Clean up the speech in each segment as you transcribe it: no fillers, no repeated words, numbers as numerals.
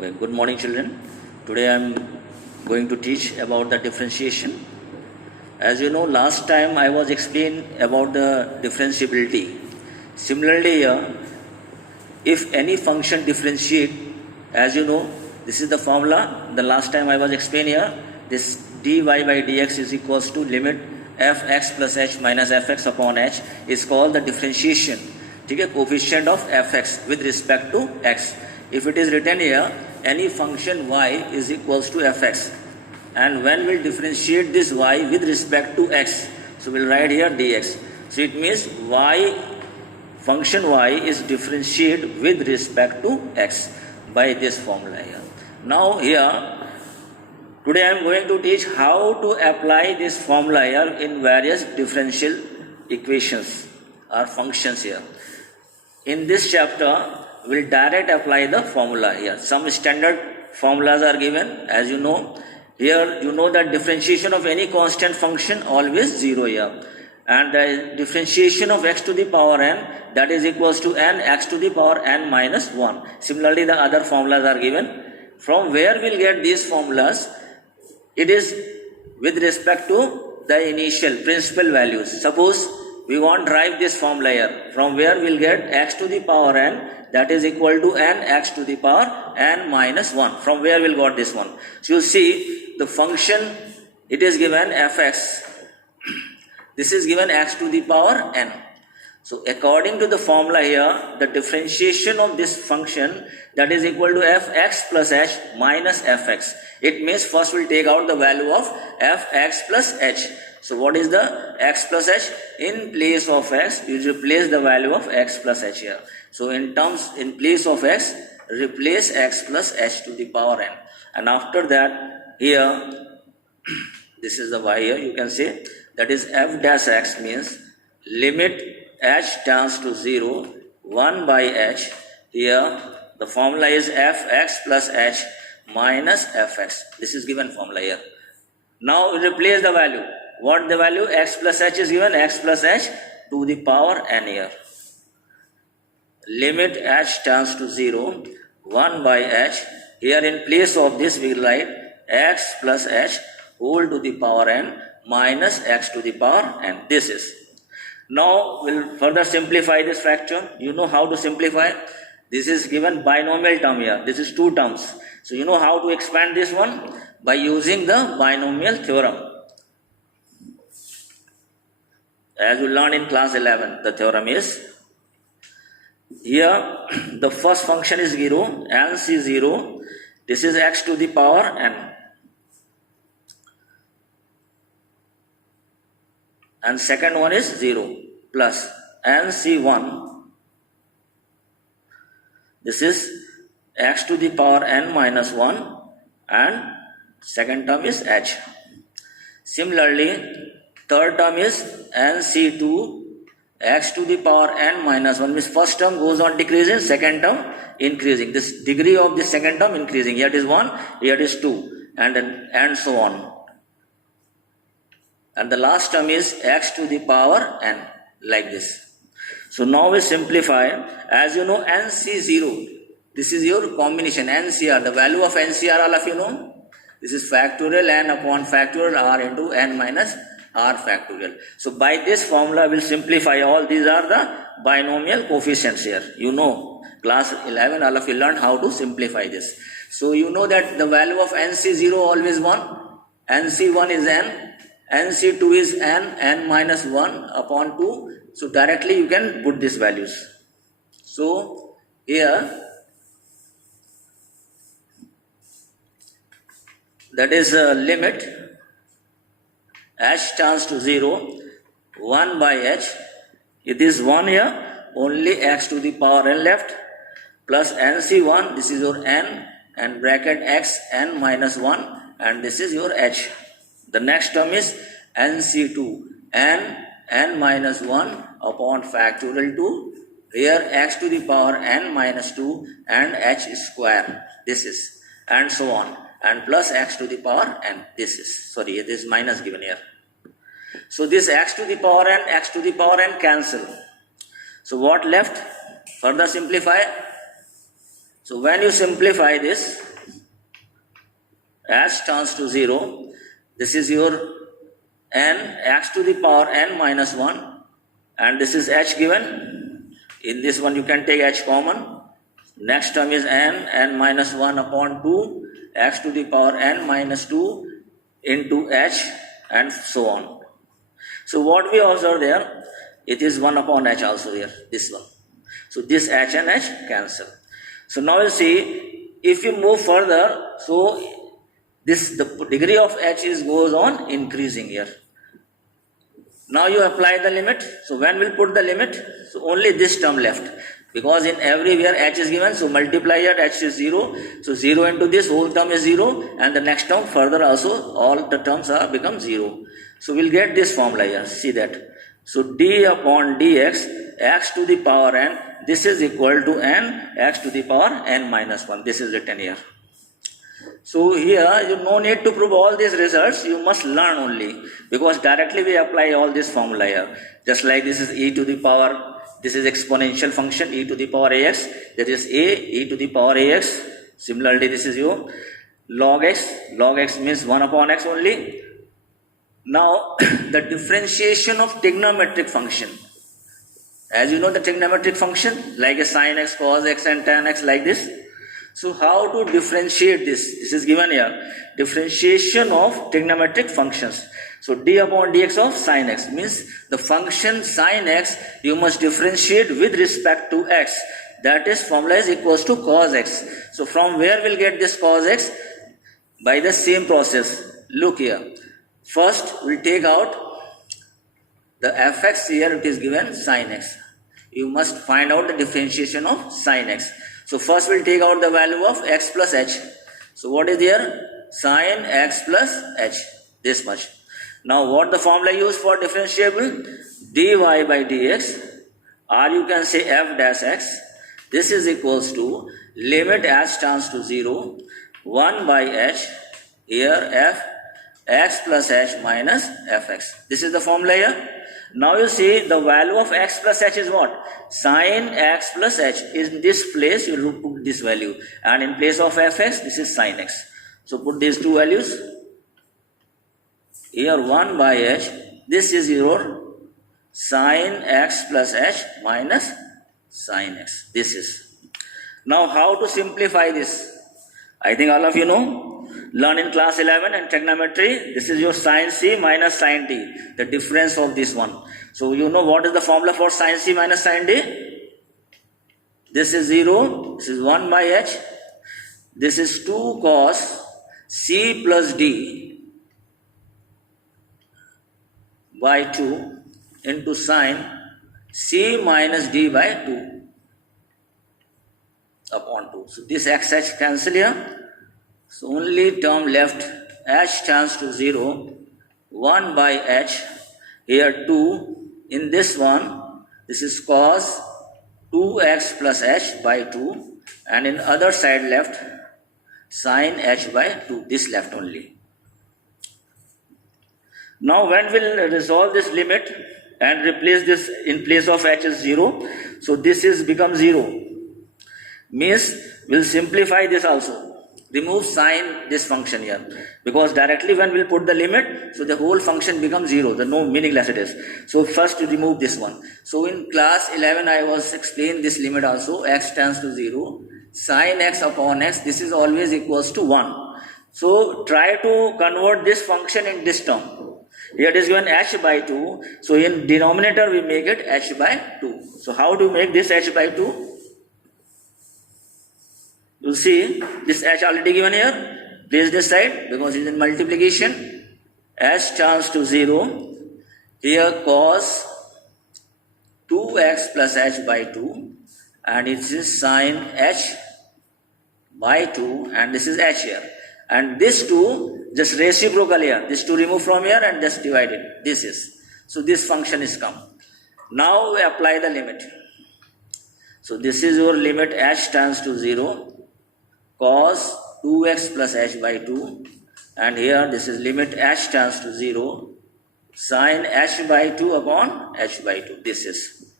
Okay, good morning children. Today I am going to teach about the differentiation. As you know, last time I was explaining about the differentiability. Similarly here, if any function differentiate, as you know, this is the formula. The last time I was explaining here, this dy by dx is equals to limit fx plus h minus fx upon h is called the differentiation. Okay, coefficient of fx with respect to x. If it is written here, any function y is equals to fx, and when we'll differentiate this y with respect to x, so we'll write here dx. So it means function y is differentiated with respect to x by this formula here. Now here, today I am going to teach how to apply this formula here in various differential equations or functions here. In this chapter, we will direct apply the formula here. Some standard formulas are given, as you know. Here you know that differentiation of any constant function always 0 here. And the differentiation of x to the power n, that is equals to n x to the power n minus 1. Similarly, the other formulas are given. From where we'll get these formulas? It is with respect to the initial principal values. Suppose we want to derive this formula here. From where we'll get x to the power n, that is equal to n x to the power n minus 1. From where we'll got this one? So you see the function, it is given fx. This is given x to the power n. So according to the formula here, the differentiation of this function, that is equal to fx plus h minus fx. It means first we'll take out the value of fx plus h. So what is the x plus h? In place of x, you replace the value of x plus h here. So in place of x, replace x plus h to the power n. And after that, here, this is the y here, you can say, that is f dash x means limit h tends to 0, 1 by h. Here, the formula is fx plus h minus fx. This is given formula here. Now we replace the value. What the value? X plus h is given, x plus h to the power n here. Limit h tends to 0, 1 by h. Here in place of this we will write x plus h whole to the power n minus x to the power n. This is. Now we'll further simplify this factor. You know how to simplify. This is given binomial term here. This is two terms. So you know how to expand this one? By using the binomial theorem. As you learned in class 11, the theorem is, here the first function is 0, nc0. This is x to the power n. And second one is 0 plus nc1. This is x to the power n minus 1, and second term is h. Similarly, third term is nc2, x to the power n minus 1, means first term goes on decreasing, second term increasing. This degree of the second term increasing. Here it is 1, here it is 2, and so on. And the last term is x to the power n, like this. So now we simplify. As you know, nc0, this is your combination, NCR. The value of NCR, all of you know. This is factorial n upon factorial r into n minus r factorial. So by this formula, we'll simplify all. These are the binomial coefficients here. You know, class 11, all of you learned how to simplify this. So you know that the value of nc0 always 1, nc1 is n, nc2 is n minus 1 upon 2. So directly you can put these values. So here, that is limit h tends to 0, 1 by h. It is 1 here, only x to the power n left, plus nc1, this is your n, and bracket x n minus 1, and this is your h. The next term is nc2, n minus 1 upon factorial 2, here x to the power n minus 2 and h square, this is, and so on, and plus x to the power n, this is, sorry, it is minus given here. So this x to the power n cancel. So what left? Further simplify. So when you simplify this, h tends to 0, this is your n x to the power n minus 1, and this is h given. In this one you can take h common. Next term is n minus 1 upon 2 x to the power n minus 2 into h, and so on. So what we observe there, it is 1 upon h also here, this one. So this h and h cancel. So now you see, if you move further, so the degree of h goes on increasing here. Now you apply the limit. So when we'll put the limit, so only this term left, because in everywhere h is given, so multiply here, h is 0, so 0 into this whole term is 0, and the next term further also all the terms are become 0. So we'll get this formula here, see that. So d upon dx, x to the power n, this is equal to n x to the power n minus 1, this is written here. So here you no need to prove all these results, you must learn only, because directly we apply all this formula here. Just like this is e to the power, this is exponential function e to the power ax, that is a e to the power ax. Similarly this is your log x means 1 upon x only. Now the differentiation of trigonometric function, as you know the trigonometric function like a sin x, cos x and tan x, like this. So how to differentiate this? This is given here, differentiation of trigonometric functions. So d upon dx of sin x means the function sin x you must differentiate with respect to x, that is formula is equals to cos x. So from where we'll get this cos x? By the same process. Look here, first we'll take out the fx, here it is given sin x. You must find out the differentiation of sin x. So first we'll take out the value of x plus h. So what is there? Sin x plus h, this much. Now what the formula used for differentiable? dy by dx, or you can say f dash x, this is equals to limit h tends to 0, 1 by h, here f x plus h minus fx. This is the formula here. Now you see the value of x plus h is what? Sin x plus h. In this place you will put this value, and in place of fx this is sin x. So put these two values. Here 1 by h, this is your sin x plus h minus sin x. This is. Now how to simplify this? I think all of you know. Learn in class 11 and trigonometry, this is your sin c minus sin d, the difference of this one. So you know what is the formula for sin c minus sin d? This is 0, this is 1 by h, this is 2 cos c plus d by 2 into sin c minus d by 2 upon 2. So this x h cancel here. So only term left, h tends to 0, 1 by h, here 2, in this one, this is cos 2x plus h by 2, and in other side left, sin h by 2, this left only. Now when we'll resolve this limit and replace this in place of h is 0, so this is become 0, means we'll simplify this also. Remove sin this function here, because directly when we'll put the limit, so the whole function becomes 0, the no meaningless it is. So first to remove this one. So in class 11 I was explained this limit also, x tends to 0, sin x upon x, this is always equals to 1. So try to convert this function in this term. Here it is given h by 2, so in denominator we make it h by 2. So how to make this h by 2? You see this h already given here, place this side because it is in multiplication, h tends to 0, here cos 2x plus h by 2, and it is sin h by 2, and this is h here, and this 2 just reciprocal here, this 2 remove from here and just divide it, this is. So this function is come. Now we apply the limit. So this is your limit, h tends to 0, cos 2x plus h by 2, and here this is limit h tends to 0, sin h by 2 upon h by 2, this is.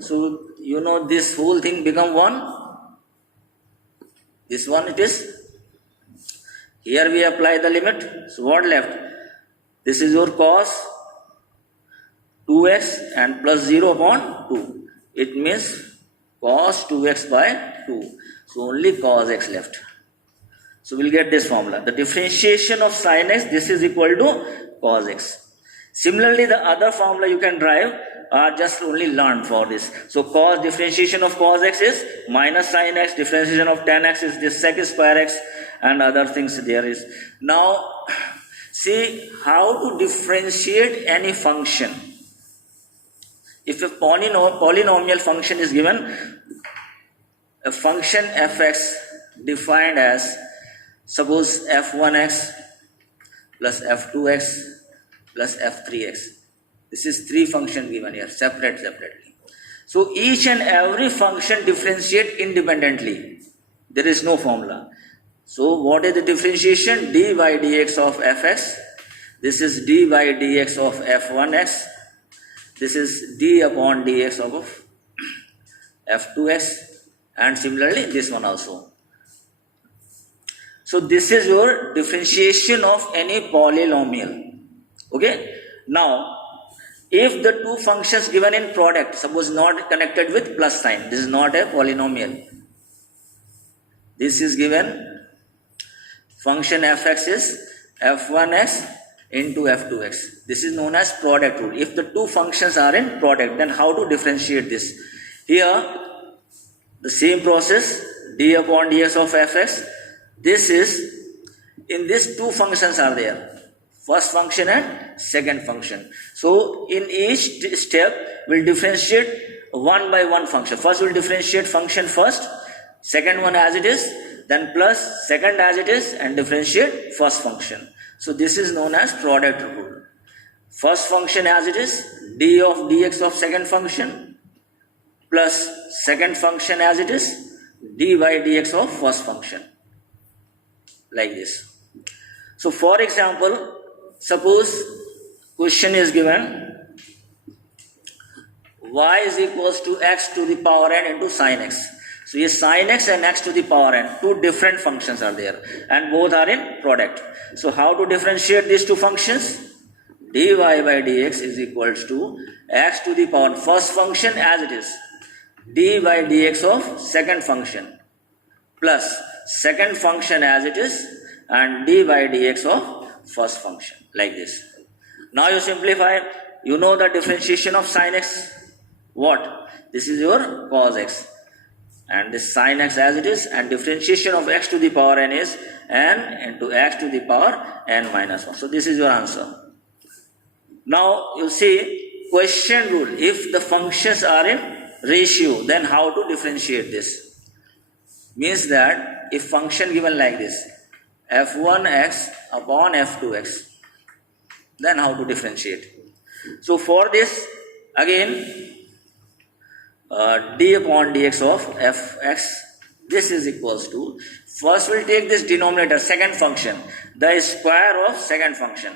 So you know this whole thing become 1, this one it is. Here we apply the limit. So what left? This is your cos 2x and plus 0 upon 2. It means cos 2x by 2. So only cos x left. So we'll get this formula. The differentiation of sin x, this is equal to cos x. Similarly, the other formula you can derive are just only learned for this. So cos differentiation of cos x is minus sin x, differentiation of tan x is this sec square x, and other things there is. Now see how to differentiate any function. If a polynomial function is given, a function fx defined as, suppose f1x plus f2x plus f3x. This is three functions given here, separately. So each and every function differentiate independently. There is no formula. So what is the differentiation? D by dx of fx. This is d by dx of f1x. This is d upon dx of f2x. And similarly this one also. So this is your differentiation of any polynomial. Okay. Now if the two functions given in product, suppose not connected with plus sign, this is not a polynomial. This is given function fx is f1x into f2x. This is known as product rule. If the two functions are in product, then how to differentiate this? Here the same process, d upon dx of fx. This is, in these two functions are there, first function and second function. So in each step we'll differentiate one by one function. First we'll differentiate function first, second one as it is, then plus second as it is, and differentiate first function. So this is known as product rule. First function as it is, d of dx of second function, plus second function as it is, d by dx of first function. Like this. So for example, suppose question is given y is equals to x to the power n into sin x. So here sin x and x to the power n, two different functions are there and both are in product. So how to differentiate these two functions? dy by dx is equals to x to the power first function as it is, d by dx of second function, plus second function as it is, and d by dx of first function, like this. Now you simplify, you know the differentiation of sin x, what? This is your cos x, and this sin x as it is, and differentiation of x to the power n is n into x to the power n minus 1. So this is your answer. Now you see question rule, if the functions are in ratio, then how to differentiate this? Means that if function given like this, f1x upon f2x, then how to differentiate? So for this, again, d upon dx of fx, this is equals to, first we'll take this denominator, second function, the square of second function,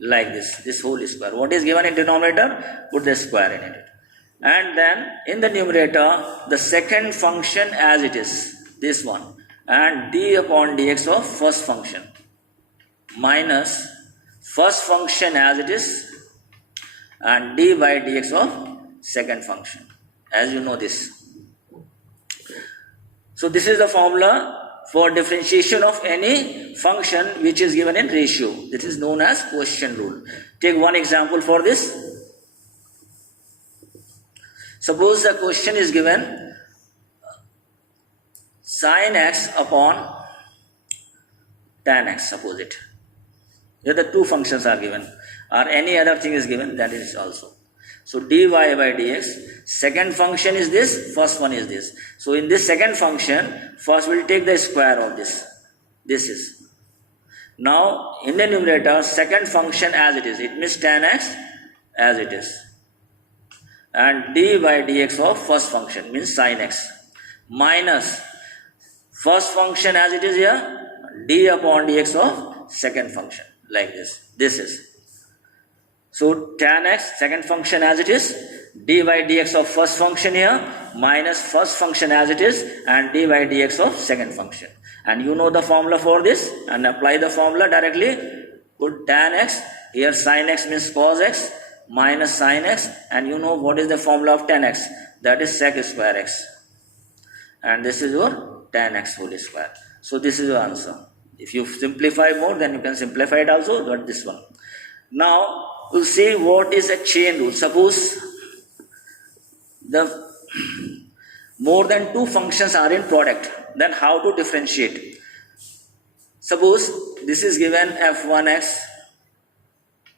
like this whole square. What is given in denominator? Put the square in it. And then in the numerator, the second function as it is, this one, and d upon dx of first function, minus first function as it is, and d by dx of second function, as you know this. So this is the formula for differentiation of any function which is given in ratio. This is known as quotient rule. Take one example for this. Suppose the question is given sin x upon tan x, suppose it. Here the two functions are given, or any other thing is given, that is also. So dy by dx, second function is this, first one is this. So in this second function, first we'll take the square of this. This is. Now in the numerator, second function as it is, it means tan x as it is. And dy by dx of first function means sin x, minus first function as it is here, d upon dx of second function, like this. This is. So tan x, second function as it is, d by dx of first function here, minus first function as it is, and d by dx of second function. And you know the formula for this, and apply the formula directly. Put tan x, here sin x means cos x, minus sin x, and you know what is the formula of tan x, that is sec square x. And this is your tan x whole square. So this is your answer. If you simplify more, then you can simplify it also, but this one. Now we'll see what is a chain rule. Suppose the more than two functions are in product, then how to differentiate? Suppose this is given f1x,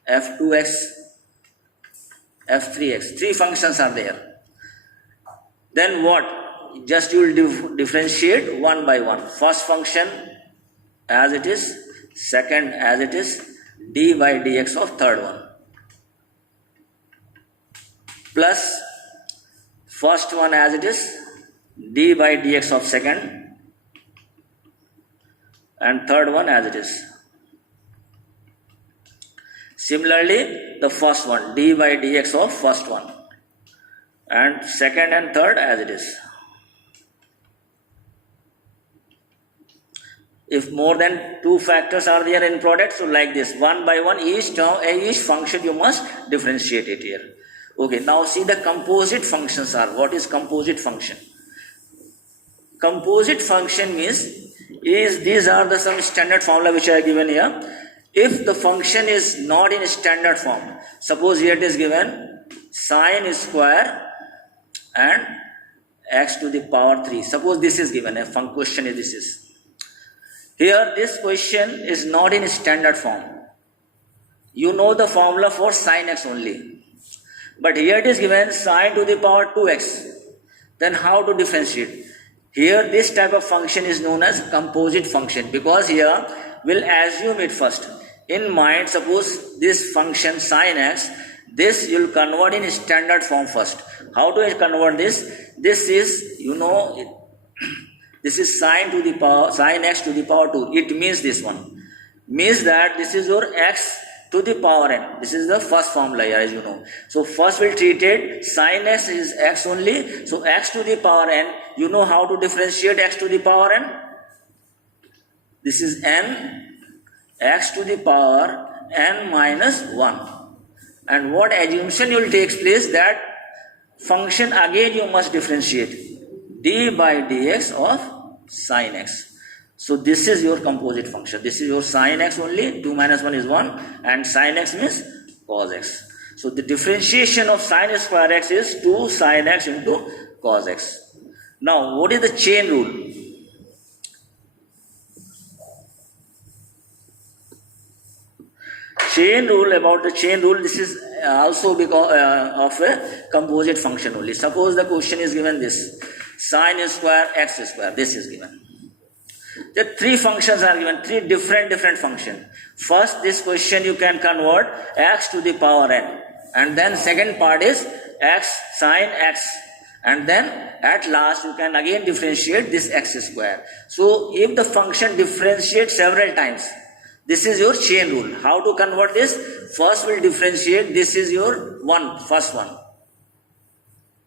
f2x, f3x. Three functions are there. Then what? Just you will differentiate one by one. First function as it is, second as it is, d by dx of third one, plus first one as it is, d by dx of second, and third one as it is. Similarly, the first one, d by dx of first one, and second and third as it is. If more than two factors are there in product, so like this, one by one, each term, each function you must differentiate it here. Okay, now see the composite functions are. What is composite function? Composite function means these are the some standard formula which I have given here. If the function is not in standard form, suppose here it is given sine square and x to the power 3. Suppose this is given, a question is this is. Here this question is not in standard form. You know the formula for sin x only. But here it is given sine to the power 2x. Then how to differentiate? Here this type of function is known as composite function, because here we'll assume it first. In mind, suppose this function sin x, this you'll convert in standard form first. How do I convert this? This is, you know, this is sin x to the power 2. It means this one. Means that this is your x to the power n. This is the first formula here, as you know. So first we'll treat it, sin x is x only. So x to the power n, you know how to differentiate x to the power n? This is n, x to the power n minus 1. And what assumption will take place? That function again you must differentiate, d by dx of sin x. So this is your composite function. This is your sin x only, 2 minus 1 is 1, and sin x means cos x. So the differentiation of sin square x is 2 sin x into cos x. Now what is the chain rule? Chain rule, about the chain rule, this is also because of a composite function only. Suppose the question is given this, sin square x square, this is given. The three functions are given, three different functions. First, this question you can convert x to the power n, and then second part is x sin x, and then at last you can again differentiate this x square. So if the function differentiates several times, this is your chain rule. How to convert this? First we'll differentiate, this is your first one,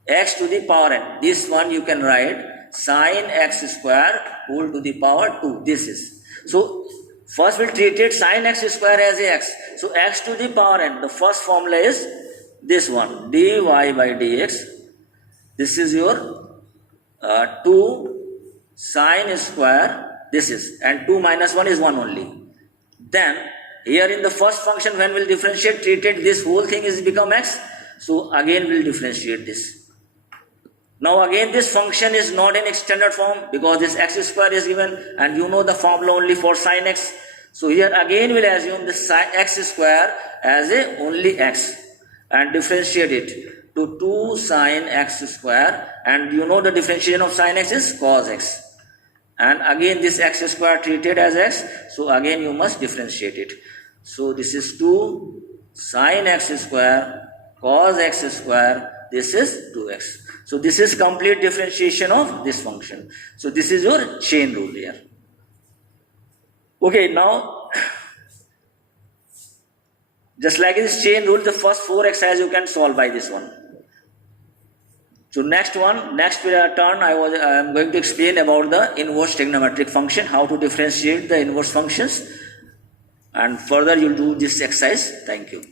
x to the power n. This one you can write sin x square whole to the power 2. This is. So first we'll treat it sin x square as a x. So x to the power n, the first formula is this one, dy by dx. This is your 2 sin square, this is, and 2 minus 1 is 1 only. Then here in the first function, when we'll differentiate, treated this whole thing is become x. So again we'll differentiate this. Now again this function is not in standard form, because this x square is given and you know the formula only for sin x. So here again we'll assume this x square as a only x and differentiate it to 2 sin x square, and you know the differentiation of sin x is cos x. And again this x square treated as x, so again you must differentiate it. So this is 2 sin x square cos x square, this is 2x. So this is complete differentiation of this function. So this is your chain rule here. Okay, now just like this chain rule, the first 4 exercise you can solve by this one. So next turn I am going to explain about the inverse trigonometric function, how to differentiate the inverse functions, and further you'll do this exercise. Thank you.